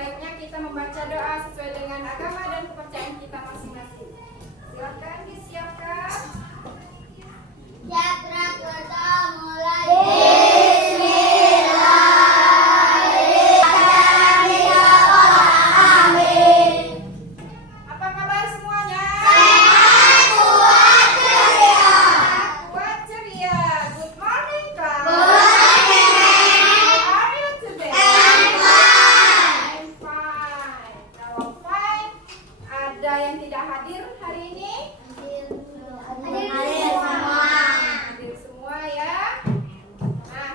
sebaiknya kita membaca doa sesuai dengan agama dan kepercayaan kita masing-masing. Silakan disiapkan. Siap, kita mulai. Apa kabar semuanya? Kuat ceria. Good morning, class. How are you today? I'm fine. Kalau fine, ada yang tidak hadir hari ini? Hadir semua ya. Nah,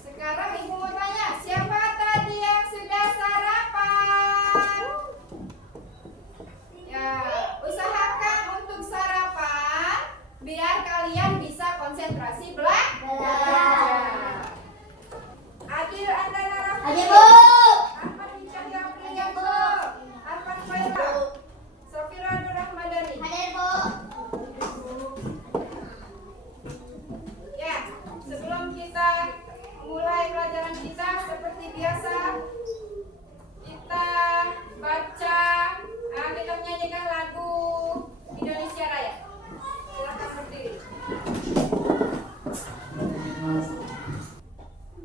sekarang ibu mau tanya, siapa tadi yang sudah sarapan? Ya, usahakan untuk sarapan biar kalian bisa konsentrasi belajar. Adil Andana Raffi. Hadir, Bu. Ahmad Hicahya Priyanto. Arfan Khaira. Sofira Nur Rahmadani. Hadir, Bu. Ya, sebelum kita mulai pelajaran kita seperti biasa, kita baca, kita menyanyikan lagu Indonesia Raya. Silakan berdiri.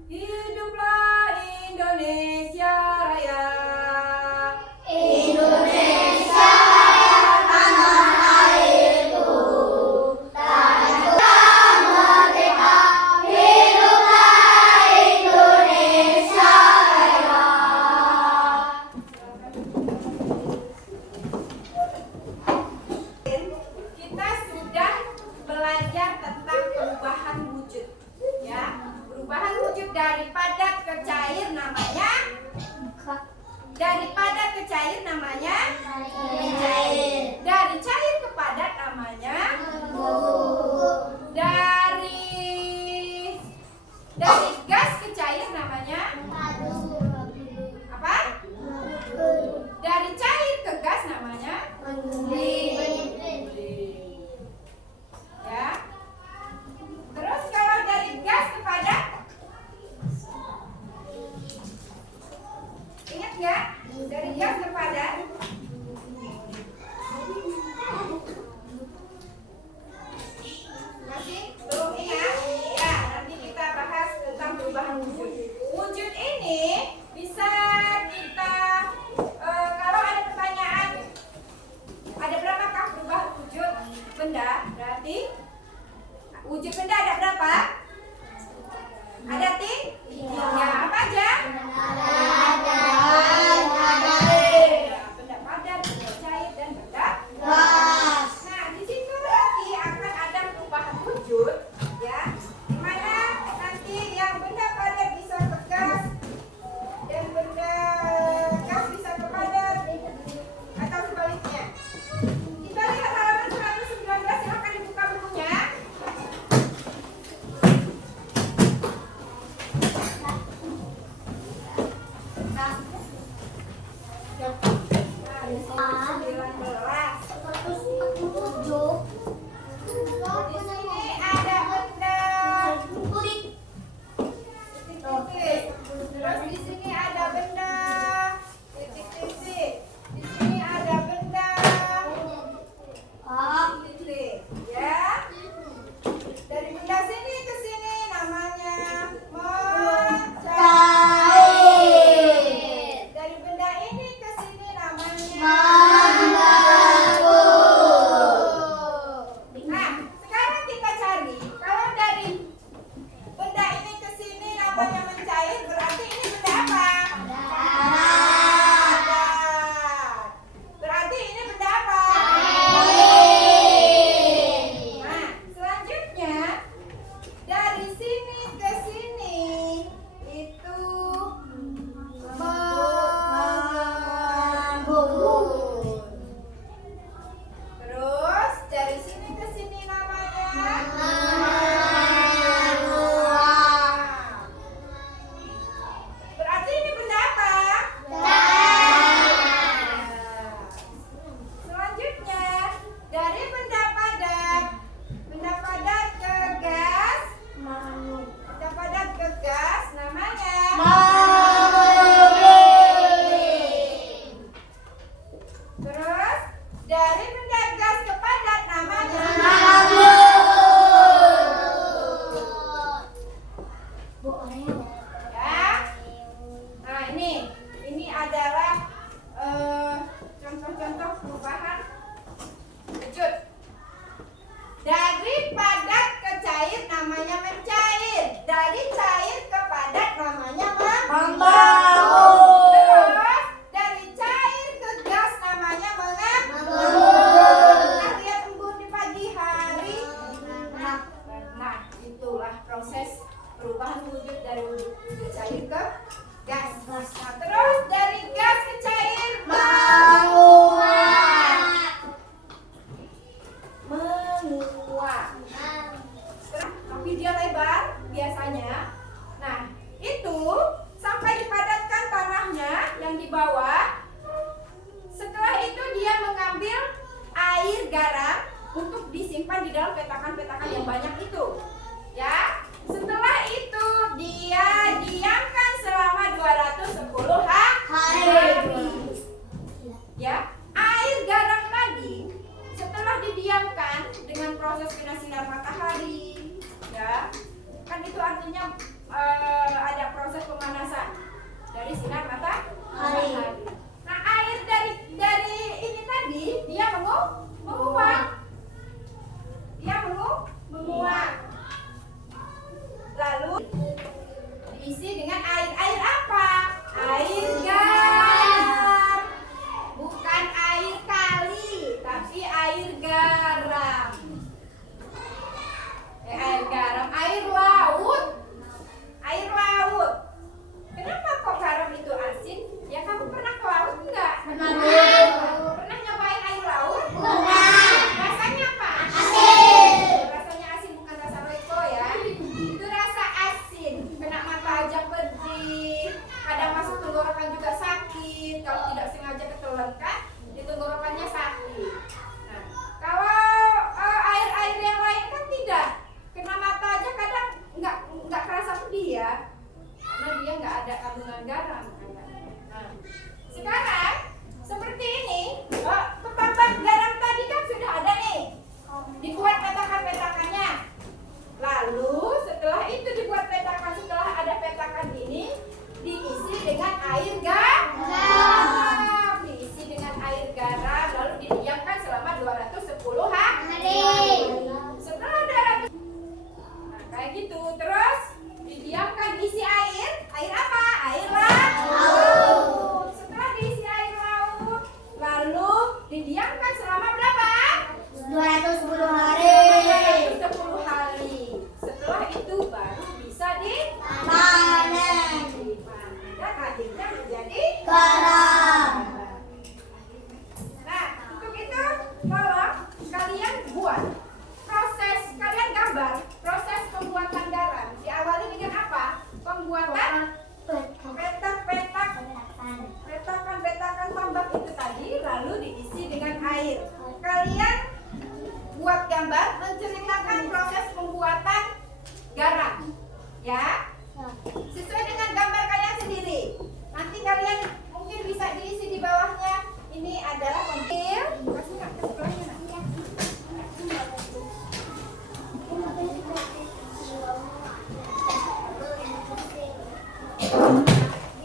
Hiduplah Indonesia Raya. Indonesia tanah airku, tanah merdeka. Hiduplah Indonesia Raya. Kita sudah belajar tentang perubahan wujud, ya. Perubahan wujud dari padat ke cair namanya Mencair. dari cair ke padat namanya dari gas ke cair namanya apa? Dari cair ke gas namanya mendidih. Ya. Terus kalau dari gas ke padat, ingat nggak? Dari gas ke padat, masih belum ingat? Ya, nanti kita bahas tentang perubahan wujud. Wujud ini bisa kita, kalau ada pertanyaan, ada berapakah perubahan wujud benda? Berarti wujud benda ada berapa? Ada tiga. Apa aja? Ya, benda padat, benda cair, dan benda Gas. Nah, di situ nanti akan ada perubahan wujud, ya. Di mana nanti yang benda padat bisa ke gas dan benda gas bisa ke padat atau sebaliknya. Kita lihat halaman 119, silakan dibuka bukunya. Nah, di sini 19. Di sini ada benda titik-titik. Terus di sini ada benda titik-titik. Di sini ada benda titik. Ya. Dari benda sini ke sini namanya mencair. Dari benda ini ke sini Ya, sesuai dengan gambar kalian sendiri. Nanti kalian mungkin bisa diisi di bawahnya. Ini adalah pentil. Kasih nggak ke sebelahnya nak?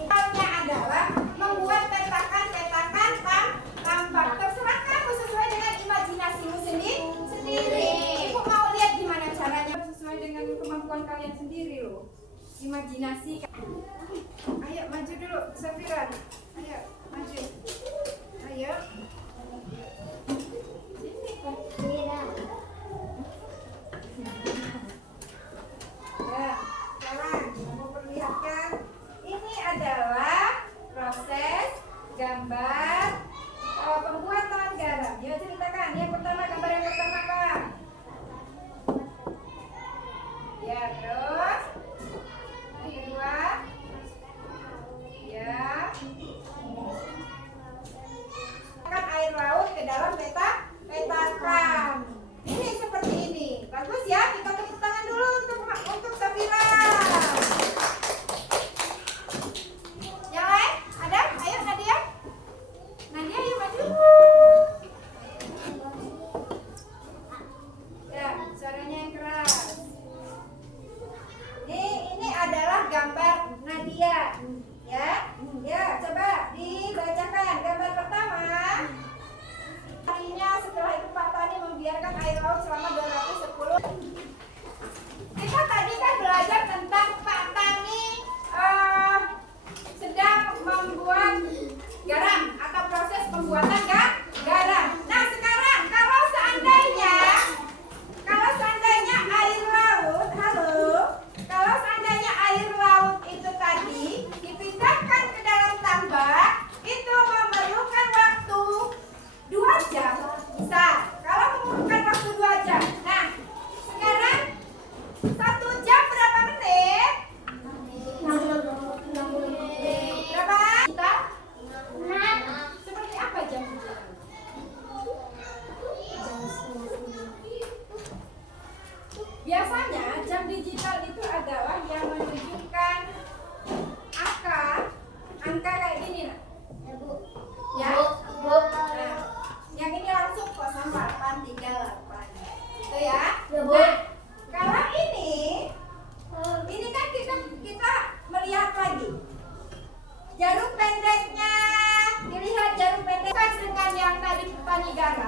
Soalnya adalah membuat petakan-petakan tampak. Terserah kamu sesuai dengan imajinasimu sendiri. Ibu mau lihat gimana caranya sesuai dengan kemampuan kalian sendiri loh. Imajinasi. Ayo maju dulu, Safira. Ayo maju. Ayo. Ya, sekarang mau perlihatkan. Ini adalah proses gambar pembuatan garam. Ya ceritakan. Yang pertama, gambar yang pertama apa? Ya, terus yang kedua. Ya. Masukkan air laut ke dalam petakan. Ini seperti ini. Bagus ya. Kita tepuk tangan dulu untuk Safira. Yang lain? Ada? Ayo Nadia. Nadia yuk maju. Ya, suaranya yang keras. Ini adalah gambar Nadia. Ya, coba dibacakan gambar pertama. Tadinya setelah itu Pak Tani membiarkan air laut selama 210. Kita tadi kan belajar tentang Pak Tani sedang membuat garam atau proses pembuatan garam. Nah sekarang kalau seandainya air laut, kalau seandainya air laut itu tadi dipindahkan ke dalam tambak, itu memerlukan waktu 2 jam. Bisa. Kalau memerlukan waktu 2 jam. Nah, sekarang 1 jam berapa menit? Berapa? Kita? Seperti apa jam? Biasanya jam digital itu adalah yang menunjukkan angka kayak gini nak. Ya. Nah, yang ini langsung 0838. Itu ya. Nah, kalau ini kan kita melihat lagi. Jarum pendeknya, dilihat jarum pendek dengan yang tadi petani garam.